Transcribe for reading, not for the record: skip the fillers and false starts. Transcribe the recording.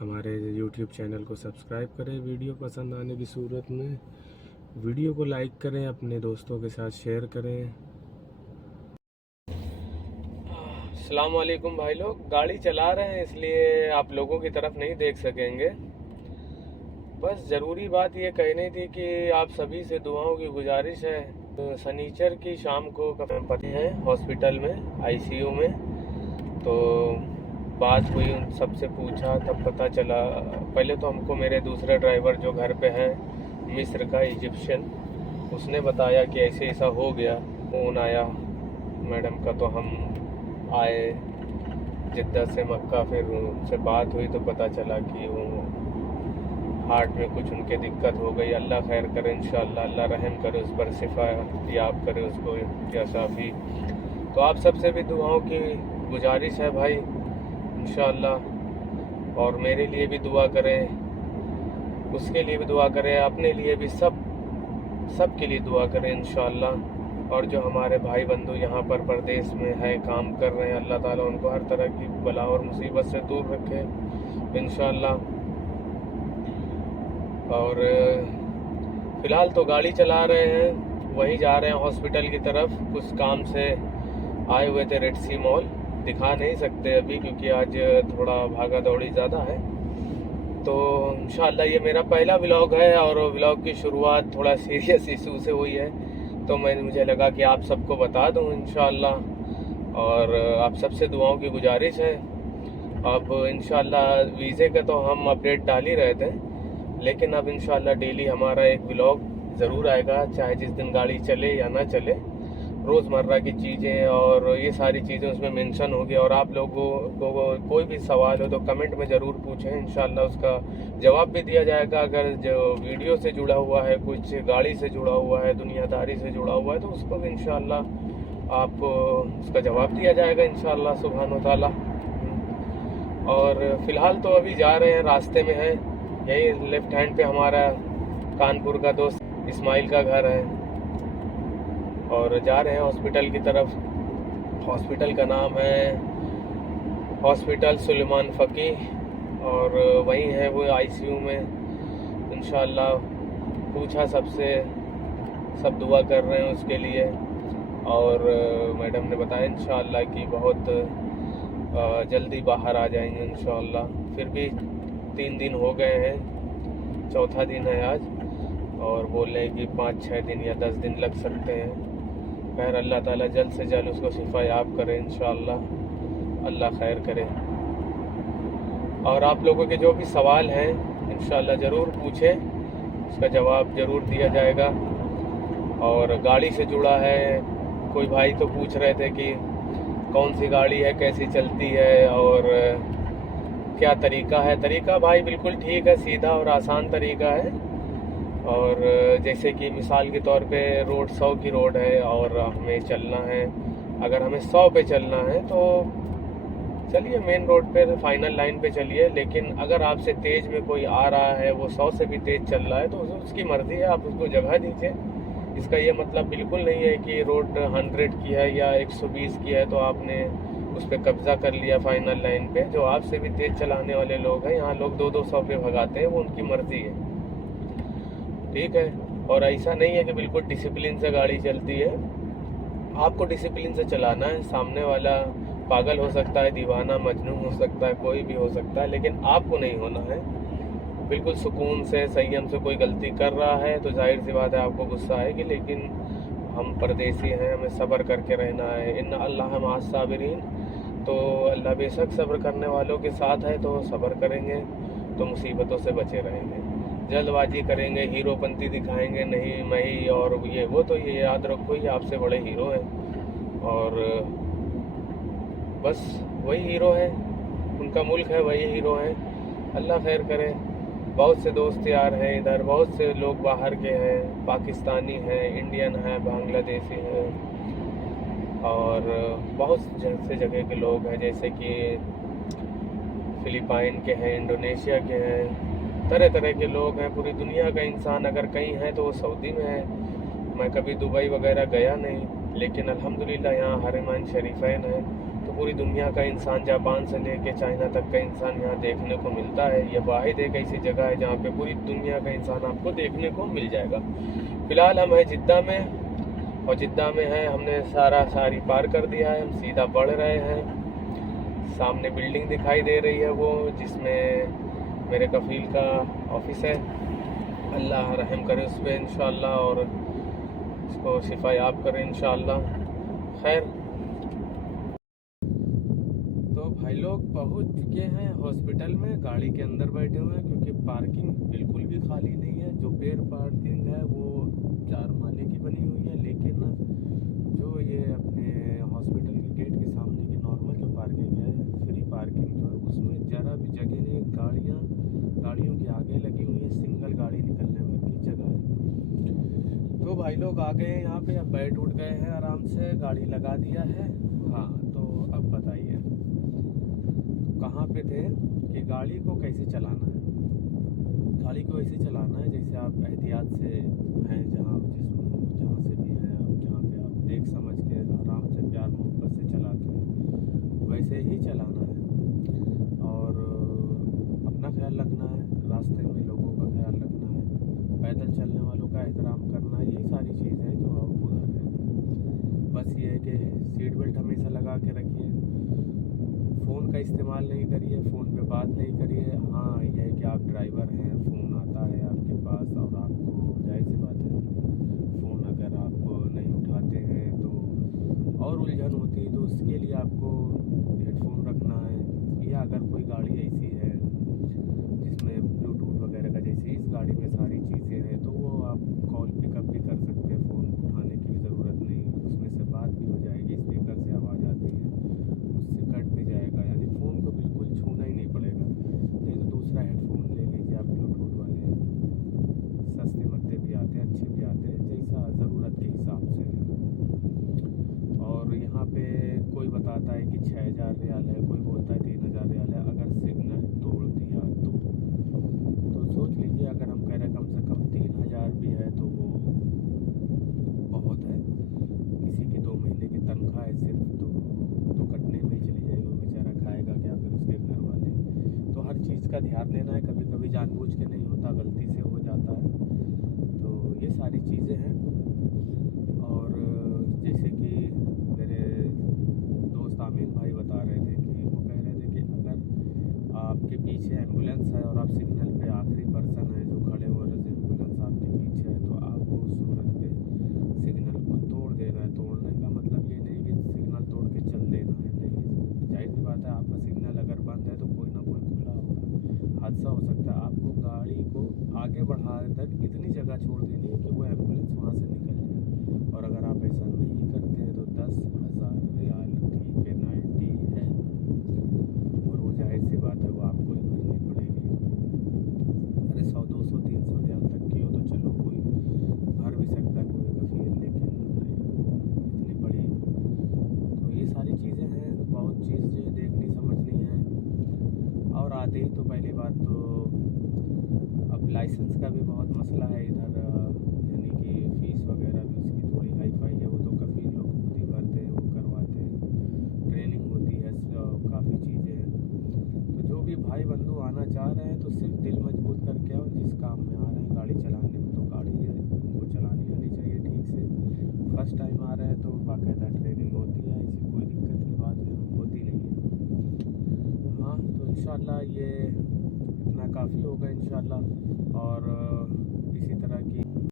हमारे YouTube channel को subscribe करें। वीडियो पसंद आने की सूरत में वीडियो को लाइक करें, अपने दोस्तों के साथ शेयर करें। अस्सलाम वालेकुम भाई लोग, गाड़ी चला रहे हैं इसलिए आप लोगों की तरफ नहीं देख सकेंगे। बस ज़रूरी बात ये कहनी थी कि आप सभी से दुआओं की गुजारिश है। शनिचर की शाम को पति हैं हॉस्पिटल में, आईसीयू में, तो बात हुई, उन सबसे पूछा तब पता चला। पहले तो हमको मेरे दूसरे ड्राइवर जो घर पे हैं, मिस्र का, इजिप्शियन, उसने बताया कि ऐसे ऐसा हो गया। फ़ोन आया मैडम का, तो हम आए जिद्दा से मक्का। फिर उनसे बात हुई तो पता चला कि वो हार्ट में कुछ उनके दिक्कत हो गई। अल्लाह खैर करे इंशाअल्लाह, अल्लाह रहम करे उस पर, शिफा याब करे उसको या शाफी। तो आप सबसे भी दुआओं की गुजारिश है भाई इंशाअल्लाह, और मेरे लिए भी दुआ करें, उसके लिए भी दुआ करें, अपने लिए भी, सब के लिए दुआ करें इंशाअल्लाह। और जो हमारे भाई बंधु यहाँ पर परदेश में है, काम कर रहे हैं, अल्लाह ताला उनको हर तरह की बला और मुसीबत से दूर रखे इंशाअल्लाह। और फ़िलहाल तो गाड़ी चला रहे हैं, वहीं जा रहे हैं हॉस्पिटल की तरफ। कुछ काम से आए हुए थे रेड सी मॉल, दिखा नहीं सकते अभी क्योंकि आज थोड़ा भागा दौड़ी ज़्यादा है। तो इंशाअल्लाह ये मेरा पहला व्लॉग है और व्लॉग की शुरुआत थोड़ा सीरियस इशू से हुई है, तो मुझे लगा कि आप सबको बता दूं इंशाअल्लाह। और आप सबसे दुआओं की गुजारिश है। अब इंशाअल्लाह वीज़े का तो हम अपडेट डाल ही रहे थे, लेकिन अब इंशाअल्लाह डेली हमारा एक व्लॉग ज़रूर आएगा, चाहे जिस दिन गाड़ी चले या ना चले। रोज़मर्रा की चीज़ें और ये सारी चीज़ें उसमें मेंशन होगी। और आप लोगों को कोई भी सवाल हो तो कमेंट में ज़रूर पूछें, इंशाअल्लाह उसका जवाब भी दिया जाएगा। अगर जो वीडियो से जुड़ा हुआ है, कुछ गाड़ी से जुड़ा हुआ है, दुनियादारी से जुड़ा हुआ है, तो उसको भी इंशाअल्लाह आपको उसका जवाब दिया जाएगा इंशाअल्लाह सुभान व तआला। और फ़िलहाल तो अभी जा रहे हैं, रास्ते में हैं, यही लेफ़्ट हैंड पे हमारा कानपुर का दोस्त इस्माइल का घर है, और जा रहे हैं हॉस्पिटल की तरफ। हॉस्पिटल का नाम है हॉस्पिटल सुलेमान फ़की, और वहीं है वो आईसीयू में इंशाअल्लाह। पूछा सबसे, सब दुआ कर रहे हैं उसके लिए। और मैडम ने बताया इंशाअल्लाह कि बहुत जल्दी बाहर आ जाएंगे इंशाअल्लाह। फिर भी 3 दिन हो गए हैं, चौथा दिन है आज, और बोल रहे हैं कि 5-6 दिन या 10 दिन लग सकते हैं। खैर अल्लाह ताला जल्द से जल्द उसको शिफा याब करे इंशाअल्लाह, अल्लाह खैर करे। और आप लोगों के जो भी सवाल हैं इंशाअल्लाह ज़रूर पूछें, उसका जवाब ज़रूर दिया जाएगा। और गाड़ी से जुड़ा है, कोई भाई तो पूछ रहे थे कि कौन सी गाड़ी है, कैसी चलती है और क्या तरीका है। तरीका भाई बिल्कुल ठीक है, सीधा और आसान तरीका है। और जैसे कि मिसाल के तौर पे रोड 100 की रोड है और हमें चलना है, अगर हमें 100 पे चलना है तो चलिए मेन रोड पे, फाइनल लाइन पे चलिए। लेकिन अगर आपसे तेज़ में कोई आ रहा है, वो 100 से भी तेज़ चल रहा है, तो उसकी मर्ज़ी है, आप उसको जगह दीजिए। इसका ये मतलब बिल्कुल नहीं है कि रोड 100 की है या 120 की है तो आपने उस पर कब्ज़ा कर लिया फाइनल लाइन पे। जो आपसे भी तेज़ चलाने वाले लोग हैं, यहाँ लोग 200-200 पे भगाते हैं, वो उनकी मर्ज़ी है, ठीक है। और ऐसा नहीं है कि बिल्कुल डिसिप्लिन से गाड़ी चलती है, आपको डिसिप्लिन से चलाना है। सामने वाला पागल हो सकता है, दीवाना, मजनून हो सकता है, कोई भी हो सकता है, लेकिन आपको नहीं होना है। बिल्कुल सुकून से, संयम से। कोई गलती कर रहा है तो जाहिर सी बात है आपको गुस्सा आएगी, लेकिन हम परदेसी हैं, हमें सब्र करके रहना है। इन्ना अल्लाह माअस साबिरीन, तो अल्लाह बेशक सब्र करने वालों के साथ है। तो सब्र करेंगे तो मुसीबतों से बचे रहेंगे। जल्दबाजी करेंगे, हीरोपंती दिखाएंगे, नहीं मैं ही और ये वो, तो ये याद रखो ये आपसे बड़े हीरो हैं। और बस वही हीरो हैं, उनका मुल्क है, वही हीरो हैं, अल्लाह खैर करे। बहुत से दोस्त यार हैं इधर, बहुत से लोग बाहर के हैं, पाकिस्तानी हैं, इंडियन हैं, बांग्लादेशी हैं, और बहुत से जगह के लोग हैं, जैसे कि फ़िलिपाइन के हैं, इंडोनेशिया के हैं, तरह तरह के लोग हैं। पूरी दुनिया का इंसान अगर कहीं है तो वो सऊदी में है। मैं कभी दुबई वगैरह गया नहीं, लेकिन अल्हम्दुलिल्लाह यहाँ हरमैन शरीफैन है, तो पूरी दुनिया का इंसान, जापान से लेके चाइना तक का इंसान यहाँ देखने को मिलता है। ये वाहिद एक ऐसी जगह है जहाँ पे पूरी दुनिया का इंसान आपको देखने को मिल जाएगा। फ़िलहाल हम हैं जिद्दा में, और जिद्दा में है हमने सारी पार कर दिया है। हम सीधा बढ़ रहे हैं। सामने बिल्डिंग दिखाई दे रही है वो, जिसमें मेरे कफ़ील का ऑफिस है। अल्लाह रहम करे उस पर इंशाअल्लाह, और इसको शिफा याब करे इंशाअल्लाह। खैर, तो भाई लोग पहुंच चुके हैं हॉस्पिटल में, गाड़ी के अंदर बैठे हुए हैं क्योंकि पार्किंग बिल्कुल भी खाली नहीं है। जो पेड़ पार्किंग है वो 4 माले की बनी हुई है, लेकिन जो ये अपने हॉस्पिटल के गेट के सामने की नॉर्मल जो पार्किंग है, फ्री पार्किंग जो है, उसमें ज़रा भी जगह नहीं। गाड़ियों के आगे लगी हुई है, सिंगल गाड़ी निकलने में की जगह है। तो भाई लोग आ गए हैं यहाँ पे, अब बैठ उठ गए हैं आराम से, गाड़ी लगा दिया है। हाँ, तो अब बताइए कहाँ पे थे कि गाड़ी को कैसे चलाना है। गाड़ी को ऐसे चलाना है जैसे आप एहतियात से हैं, जहाँ से भी हैं आप, जहाँ पे आप देख समझ के आराम से प्यार मोहब्बत से चलाते हैं, वैसे ही चलाना है। और अपना ख्याल रखना है, रास्ते में लोगों का ख्याल रखना है, पैदल चलने वालों का एहतराम करना है। यही सारी चीज़ है जो आप उधर है। बस ये है कि सीट बेल्ट हमेशा लगा के रखिए, फ़ोन का इस्तेमाल नहीं करिए, फ़ोन पे बात नहीं करिए। हाँ, ये है कि आप ड्राइवर हैं, फ़ोन आता है आपके पास और आपको जाहिर सी बात है, फ़ोन अगर आप नहीं उठाते हैं तो और उलझन होती है। तो उसके लिए आपको हेडफोन रखना है। या अगर कोई गाड़ी ऐसी है जिसमें ब्लूटूथ वगैरह का, जैसे इस गाड़ी में सारी चीज़ें हैं, तो वो आप कॉल पिकअप भी कर सकते हैं, फ़ोन उठाने की भी ज़रूरत नहीं, उसमें से बात भी हो जाएगी। स्पीकर से आवाज़ आती है, उससे कट भी जाएगा, यानी फ़ोन को बिल्कुल छूना ही नहीं पड़ेगा। नहीं तो दूसरा हेडफोन ले लीजिए आप, ब्लूटूथ वाले सस्ते मत्ते भी आते हैं, अच्छे भी आते हैं, जैसा ज़रूरत के हिसाब से है। और यहाँ पे कोई बताता है कि 6000 रियाल है, कोई बोलता है 3000 रियाल है। अगर सिग्नल तोड़ दिया तो सोच लीजिए, अगर हम कह रहे हैं कम से कम 3000 भी है तो वो बहुत है। किसी की 2 महीने की तनख्वाह है सिर्फ, तो कटने में ही चली जाएगी। वो बेचारा खाएगा क्या, फिर उसके घर वाले। तो हर चीज़ का ध्यान देना है, कभी कभी जानबूझ के नहीं होता, गलती से हो जाता है। तो ये सारी चीज़ें हैं। और जैसे कि मेरे दोस्त आमीन भाई बता रहे थे कि वो कह रहे थे कि अगर आपके पीछे एम्बुलेंस है और आप सिग्नल पे आखिरी पर्सन है जो खड़े हो रहे थे, एम्बुलेंस आपके पीछे है, तो आपको उस सूरत पे सिग्नल को तोड़ देना है। तोड़ने का मतलब ये नहीं कि सिग्नल तोड़ के चल देना है, नहीं। जाहिर सी बात है, आपका सिग्नल अगर बंद है तो कोई ना कोई खुला होगा, हादसा हो सकता है। आपको गाड़ी को आगे बढ़ा तक इतनी जगह छोड़ देनी है कि वो एम्बुलेंस वहाँ से निकल जाए। और अगर आप ऐसा नहीं करते हैं तो 10,000 रियाल की पेनल्टी है, और वो जाहिर सी बात है वो आपको ही भरनी पड़ेगी। अरे 100, 200, 300 रियाल तक की हो तो चलो कोई भर भी सकता है, कोई कफ़ील, लेकिन इतनी बड़ी। तो ये सारी चीज़ें हैं, बहुत चीज़ें देखनी समझनी है। और आते ही तो पहली बात तो अब लाइसेंस का भी बहुत मसला है इधर, यानी कि फ़ीस वगैरह भी उसकी थोड़ी हाई फाई है। वो तो कफ़ील लोग खुद ही भरते हैं, वो करवाते हैं, ट्रेनिंग होती है, काफ़ी चीज़ें हैं। तो जो भी भाई बंधु आना चाह रहे हैं तो सिर्फ दिल मजबूत करके आओ। जिस काम में आ रहे हैं गाड़ी चलाने में, तो गाड़ी उनको चलानी आनी चाहिए ठीक से। फर्स्ट टाइम आ रहे हैं तो बाकायदा ट्रेनिंग होती है, ऐसी कोई दिक्कत की बात होती नहीं है। हाँ, तो इंशाल्लाह ये इतना काफ़ी होगा इंशाल्लाह।